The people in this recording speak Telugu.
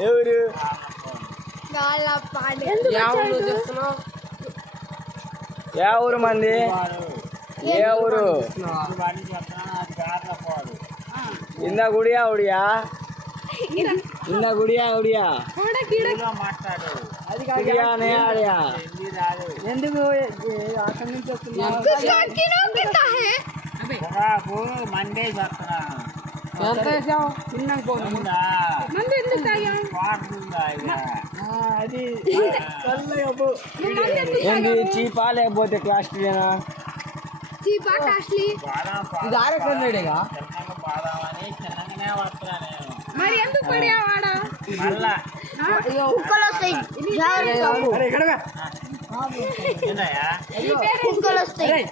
ఎవరు ఏ ఊరు మంది ఏ ఊరు ఇందా గుడియా ఉడియా ఇందా గుడియా ఉడియా గుడియానే ఆడియా ఎందుకు అక్కడి నుంచి మండే ఏంది చీపా లేకపోతే కాస్ట్లీనా చీపా కాస్ట్లీ ఇది ఆరేగా మరి ఎందుకు పడియా వాడా కుక్కలు వస్తాయి